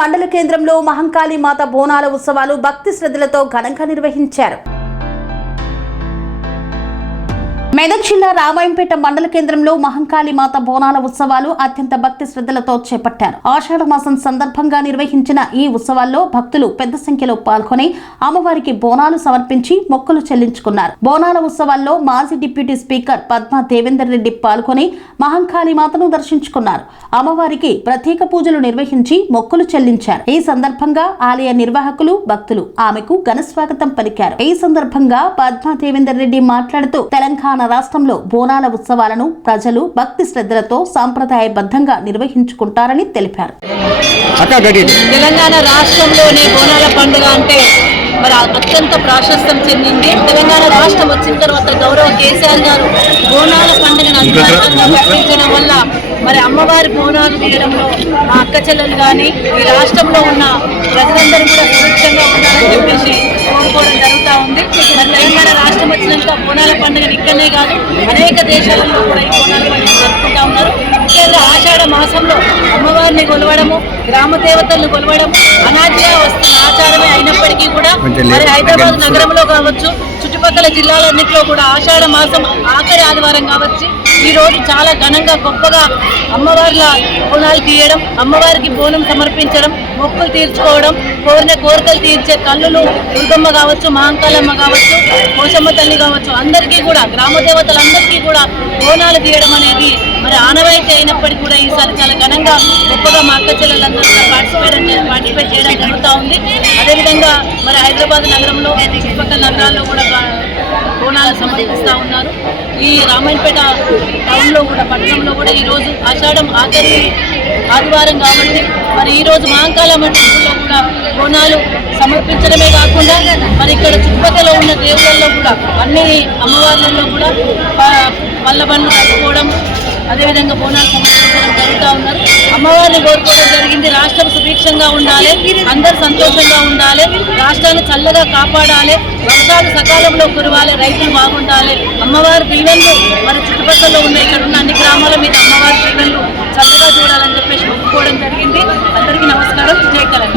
మండల కేంద్రంలో మహంకాళి మాత బోనాల ఉత్సవాలు భక్తి శ్రద్ధలతో ఘనంగా నిర్వహించారు. మెదక్ జిల్లా రామాయంపేట మండల కేంద్రంలో మహంకాళి మాత బోనాల ఉత్సవాలు అత్యంత భక్తి శ్రద్ధలతో చేపట్టారు. ఆషాఢ మాసం సందర్భంగా నిర్వహించిన ఈ ఉత్సవాల్లో భక్తులు పెద్ద సంఖ్యలో పాల్గొని అమ్మవారికి బోనాలు సమర్పించి మొక్కులు చెల్లించుకున్నారు. బోనాల ఉత్సవాల్లో మాజీ డిప్యూటీ స్పీకర్ పద్మా దేవేందర్ రెడ్డి పాల్గొని మహంకాళి మాతను దర్శించుకున్నారు. అమ్మవారికి ప్రత్యేక పూజలు నిర్వహించి మొక్కులు చెల్లించారు. ఈ సందర్భంగా ఆలయ నిర్వాహకులు భక్తులు ఆమెకు ఘన స్వాగతం పలికారు. ఈ సందర్భంగా పద్మా దేవేందర్ రెడ్డి మాట్లాడుతూ తెలంగాణ రాష్ట్రంలో బోనాల ఉత్సవాలను ప్రజలు భక్తి శ్రద్ధలతో సాంప్రదాయబద్ధంగా నిర్వహించుకుంటారని తెలిపారు. తెలంగాణ రాష్ట్రంలోనే బోనాల పండుగ అంటే మరి అత్యంత ప్రాశస్త్యం చెందింది. తెలంగాణ రాష్ట్రం వచ్చిన తర్వాత గౌరవ కేసీఆర్ గారు బోనాల పండుగను అంతర్గతంగా ప్రకటించడం వల్ల మరి అమ్మవారి బోనాలు తీయడంలో మా అక్క చెల్లెలు కానీ ఈ రాష్ట్రంలో ఉన్న ప్రజలందరూ కూడా సురక్షంగా ఉండాలని చెప్పేసి కోరుకోవడం జరుగుతూ ఉంది. మరి తెలంగాణ రాష్ట్రం వచ్చినాక బోనాల పండుగను ఇక్కడనే కాదు అనేక దేశాలలో కూడా ఈ బోనాల పండుగ జరుపుకుంటా ఉన్నారు. ముఖ్యంగా ఆషాఢ మాసంలో అమ్మవారిని కొలవడము, గ్రామ దేవతలను కొలవడము అనాదిగా వస్తున్న ఆచారమే అయినప్పటికీ కూడా మరి హైదరాబాద్ నగరంలో కావచ్చు, చుట్టుపక్కల జిల్లాలన్నింటిలో కూడా ఆషాఢ మాసం ఆఖరి ఆదివారం కావచ్చు ఈ రోజు చాలా ఘనంగా గొప్పగా అమ్మవార్ల బోనాలు తీయడం, అమ్మవారికి బోనం సమర్పించడం, మొక్కులు తీర్చుకోవడం, కోరిన కోరికలు తీర్చే తల్లులు దుర్గమ్మ కావచ్చు, మహంకాళమ్మ కావచ్చు, పోషమ్మ తల్లి కావచ్చు, అందరికీ కూడా గ్రామ దేవతలందరికీ కూడా బోనాలు తీయడం అనేది మరి ఆనవాయితీ అయినప్పటికీ కూడా ఈసారి చాలా ఘనంగా గొప్పగా మా అక్క చెల్లెలందరూ కూడా పార్టిసిపేట్ చేయడం జరుగుతూ ఉంది. అదేవిధంగా మరి హైదరాబాద్ నగరంలో చుట్టుపక్కల నగరాల్లో కూడా బోనాలు సమర్పిస్తూ ఉన్నారు. ఈ రామాయణపేట టౌన్లో కూడా పట్టణంలో కూడా ఈరోజు ఆషాఢం ఆఖరి ఆదివారం కాబట్టి మరి ఈరోజు మహంకాళమ్మ టెంపుల్లో కూడా బోనాలు సమర్పించడమే కాకుండా మరి ఇక్కడ చుట్టుపక్కల ఉన్న దేవుళ్ళల్లో కూడా అన్ని అమ్మవార్లలో కూడా పళ్ళ బండ్లు కట్టుకోవడం, అదేవిధంగా బోనాలు సమర్పించడం జరుగుతూ ఉన్నారు. అమ్మవారిని కోరుకోవడం జరిగింది. రాష్ట్రం సుభిక్షంగా ఉండాలి, అందరు సంతోషంగా ఉండాలి, రాష్ట్రాన్ని చల్లగా కాపాడాలి, వర్షాలు సకాలంలో కురవాలి, రైతులు బాగుండాలి, అమ్మవారి దీవెనలు మరి చుట్టుపక్కల ఉన్న ఇక్కడ ఉన్న అన్ని గ్రామాల మీద అమ్మవారి దీవెనలు చల్లగా చూడాలని చెప్పేసి మొక్కుకోవడం జరిగింది. అందరికీ నమస్కారం. జై తెలంగాణ.